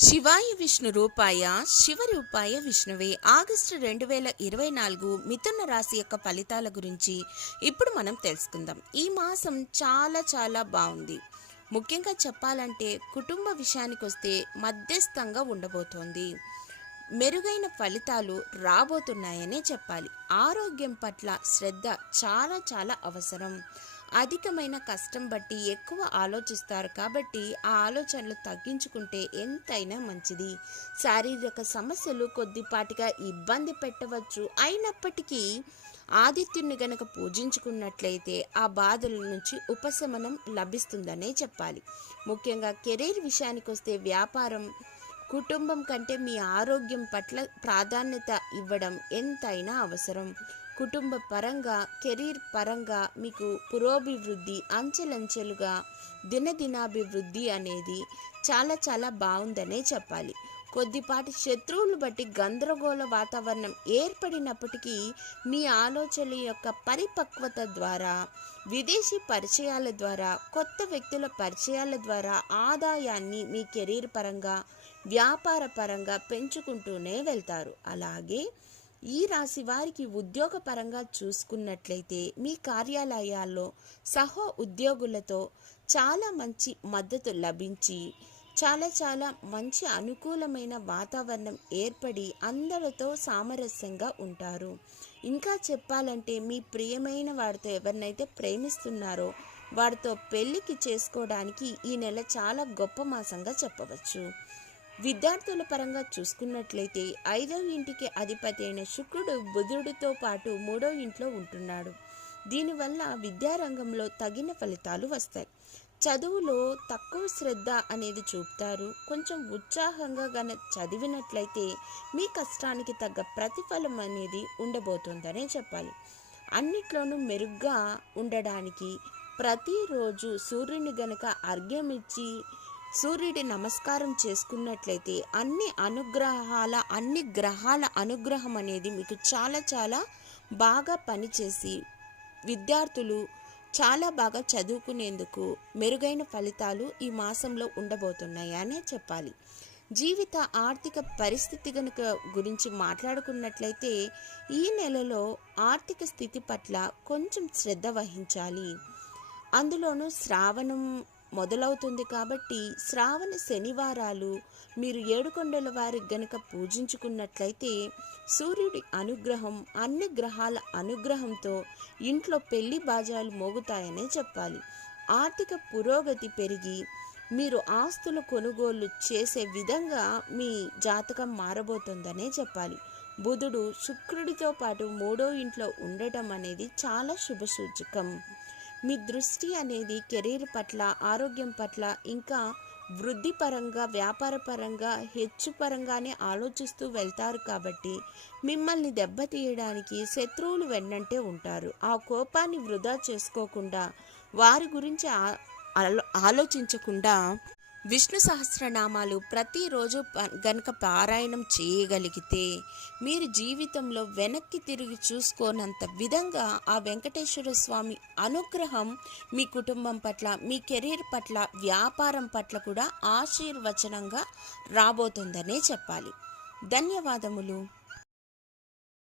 శివాయ విష్ణు రూపాయ శివ రూపాయ విష్ణువే. ఆగస్టు రెండు వేల ఇరవై నాలుగు మిథున రాశి యొక్క ఫలితాల గురించి ఇప్పుడు మనం తెలుసుకుందాం. ఈ మాసం చాలా చాలా బాగుంది. ముఖ్యంగా చెప్పాలంటే కుటుంబ విషయానికి వస్తే మధ్యస్థంగా ఉండబోతోంది. మెరుగైన ఫలితాలు రాబోతున్నాయనే చెప్పాలి. ఆరోగ్యం పట్ల శ్రద్ధ చాలా చాలా అవసరం. అధికమైన కష్టం బట్టి ఎక్కువ ఆలోచిస్తారు కాబట్టి ఆ ఆలోచనలు తగ్గించుకుంటే ఎంతైనా మంచిది. శారీరక సమస్యలు కొద్దిపాటిగా ఇబ్బంది పెట్టవచ్చు. అయినప్పటికీ ఆదిత్యుని గనక పూజించుకున్నట్లయితే ఆ బాధల నుంచి ఉపశమనం లభిస్తుందనే చెప్పాలి. ముఖ్యంగా కెరీర్ విషయానికి వస్తే వ్యాపారం కుటుంబం కంటే మీ ఆరోగ్యం పట్ల ప్రాధాన్యత ఇవ్వడం ఎంతైనా అవసరం. కుటుంబ పరంగా కెరీర్ పరంగా మీకు పురోభివృద్ధి అంచెలంచెలుగా దినదినాభివృద్ధి అనేది చాలా చాలా బాగుందనే చెప్పాలి. కొద్దిపాటి శత్రువులు బట్టి గందరగోళ వాతావరణం ఏర్పడినప్పటికీ మీ ఆలోచనల యొక్క పరిపక్వత ద్వారా విదేశీ పరిచయాల ద్వారా కొత్త వ్యక్తుల పరిచయాల ద్వారా ఆదాయాన్ని మీ కెరీర్ పరంగా వ్యాపార పరంగా పెంచుకుంటూనే వెళ్తారు. అలాగే ఈ రాశి వారికి ఉద్యోగ పరంగా చూసుకున్నట్లయితే మీ కార్యాలయాల్లో సహో ఉద్యోగులతో చాలా మంచి మద్దతు లభించి చాలా చాలా మంచి అనుకూలమైన వాతావరణం ఏర్పడి అందరితో సామరస్యంగా ఉంటారు. ఇంకా చెప్పాలంటే మీ ప్రియమైన వారితో ఎవరినైతే ప్రేమిస్తున్నారో వారితో పెళ్ళికి చేసుకోవడానికి ఈ నెల చాలా గొప్ప మాసంగా చెప్పవచ్చు. విద్యార్థుల పరంగా చూసుకున్నట్లయితే ఐదవ ఇంటికి అధిపతి అయిన శుక్రుడు బుధుడితో పాటు మూడో ఇంట్లో ఉంటున్నాడు. దీనివల్ల విద్యారంగంలో తగిన ఫలితాలు వస్తాయి. చదువులో తక్కువ శ్రద్ధ అనేది చూపుతారు. కొంచెం ఉత్సాహంగా గన చదివినట్లయితే మీ కష్టానికి తగ్గ ప్రతిఫలం అనేది ఉండబోతుందనే చెప్పాలి. అన్నిట్లోనూ మెరుగ్గా ఉండడానికి ప్రతిరోజు సూర్యుని గనక అర్ఘ్యం ఇచ్చి సూర్యుడి నమస్కారం చేసుకున్నట్లయితే అన్ని అనుగ్రహాల అన్ని గ్రహాల అనుగ్రహం అనేది మీకు చాలా చాలా బాగా పనిచేసి విద్యార్థులు చాలా బాగా చదువుకునేందుకు మెరుగైన ఫలితాలు ఈ మాసంలో ఉండబోతున్నాయి అనే చెప్పాలి. జీవిత ఆర్థిక పరిస్థితి గనుక గురించి మాట్లాడుకున్నట్లయితే ఈ నెలలో ఆర్థిక స్థితి పట్ల కొంచెం శ్రద్ధ వహించాలి. అందులోనూ శ్రావణం మొదలవుతుంది కాబట్టి శ్రావణ శనివారాలు మీరు ఏడుకొండల వారి గనక పూజించుకున్నట్లయితే సూర్యుడి అనుగ్రహం అన్ని గ్రహాల అనుగ్రహంతో ఇంట్లో పెళ్ళి బాజాలు మోగుతాయనే చెప్పాలి. ఆర్థిక పురోగతి పెరిగి మీరు ఆస్తుల కొనుగోలు చేసే విధంగా మీ జాతకం మారబోతుందనే చెప్పాలి. బుధుడు శుక్రుడితో పాటు మూడో ఇంట్లో ఉండటం అనేది చాలా శుభసూచకం మీ దృష్టి అనేది కెరీర్ పట్ల ఆరోగ్యం పట్ల ఇంకా వృద్ధిపరంగా వ్యాపారపరంగా హెచ్చు పరంగానే ఆలోచిస్తూ వెళ్తారు కాబట్టి మిమ్మల్ని దెబ్బతీయడానికి శత్రువులు వెన్నంటే ఉంటారు. ఆ కోపాన్ని వృధా చేసుకోకుండా వారి గురించి ఆలో- ఆలోచించకుండా విష్ణు సహస్రనామాలు ప్రతిరోజు ప- గనక పారాయణం చేయగలిగితే మీరు జీవితంలో వెనక్కి తిరిగి చూసుకోనంత విధంగా ఆ వెంకటేశ్వర స్వామి అనుగ్రహం మీ కుటుంబం పట్ల మీ కెరీర్ పట్ల వ్యాపారం పట్ల కూడా ఆశీర్వచనంగా రాబోతుందనే చెప్పాలి. ధన్యవాదములు.